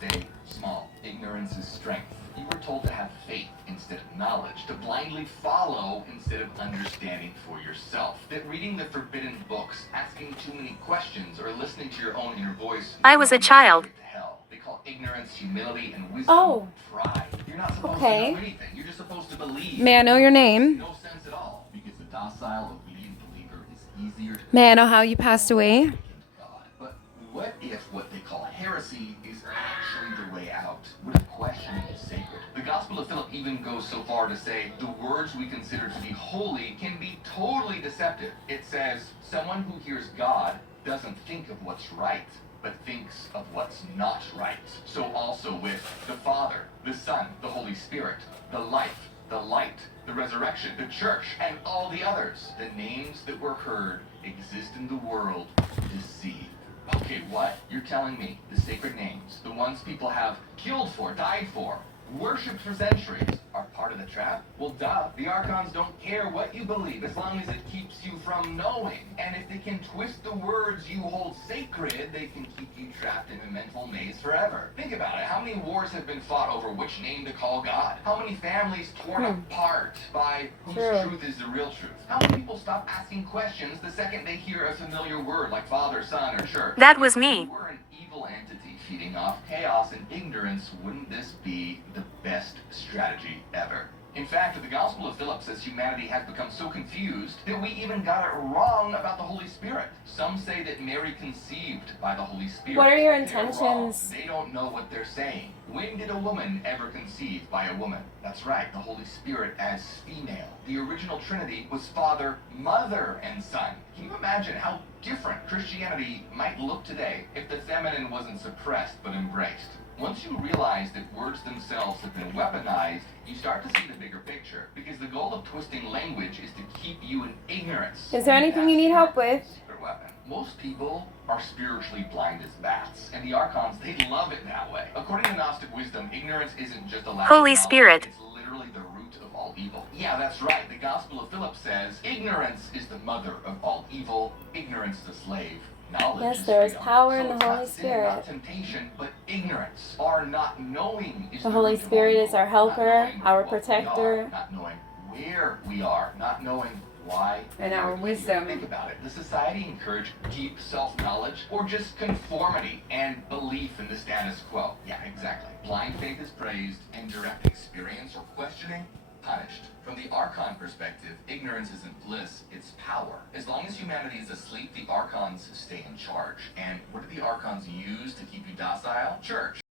stay small. Ignorance is strength. You were told to have faith instead of knowledge, to blindly follow instead of understanding for yourself. That reading the forbidden books, asking too many questions, or listening to your own inner voice. I was a child. To hell. They call ignorance, humility, and wisdom pride. You're not supposed to know anything. You're just supposed to believe. May I know your name? No sense at all, because the docile, obedient believer is easier to May I know how you passed away? But what if what they call heresy is actually the way out? What if questioning is sacred? The Gospel of Philip even goes so far to say the words we consider to be holy can be totally deceptive. It says, someone who hears God doesn't think of what's right, but thinks of what's not right. So also with the Father, the Son, the Holy Spirit, the life, the light, the resurrection, the church, and all the others. The names that were heard exist in the world to deceive. Okay, what? You're telling me the sacred names, the ones people have killed for, died for, worshipped for centuries, are part of the trap? Well, duh. The Archons don't care what you believe as long as it keeps you from knowing. And if they can twist the words you hold sacred, they can keep you trapped in a mental maze forever. Think about it. How many wars have been fought over which name to call God? How many families torn apart by whose truth is the real truth? How many people stop asking questions the second they hear a familiar word like Father, Son, or Church? That was me. If you were an evil entity feeding off chaos and ignorance, wouldn't this be the best strategy ever? In fact, the Gospel of Philip says humanity has become so confused that we even got it wrong about the Holy Spirit. Some say that Mary conceived by the Holy Spirit. What are your They're intentions? wrong. They don't know what they're saying. When did a woman ever conceive by a woman? That's right, the Holy Spirit as female. The original Trinity was Father, Mother, and Son. Can you imagine how different Christianity might look today if the feminine wasn't suppressed but embraced? Once you realize that words themselves have been weaponized, you start to see the bigger picture, because the goal of twisting language is to keep you in ignorance. Is there anything you need help with? Secret weapon. Most people are spiritually blind as bats, and the Archons, they love it that way. According to Gnostic wisdom, ignorance isn't just a lack of Holy knowledge, Spirit. it's literally the root of all evil. Yeah, that's right. The Gospel of Philip says, ignorance is the mother of all evil, ignorance the slave. Knowledge Yes, is there is freedom. power in So the it's not Holy sin, Spirit. not temptation, but ignorance, or not knowing is The Holy root of all Spirit is evil. our Not helper, knowing our what we protector. are, not knowing where we are, not knowing why. And our we're here. wisdom. Think about it. Does society encourage deep self-knowledge or just conformity and belief in the status quo? Yeah, exactly. Blind faith is praised and direct experience or questioning punished. From the Archon perspective, ignorance isn't bliss, it's power. As long as humanity is asleep, the Archons stay in charge. And what do the Archons use to keep you docile? Church.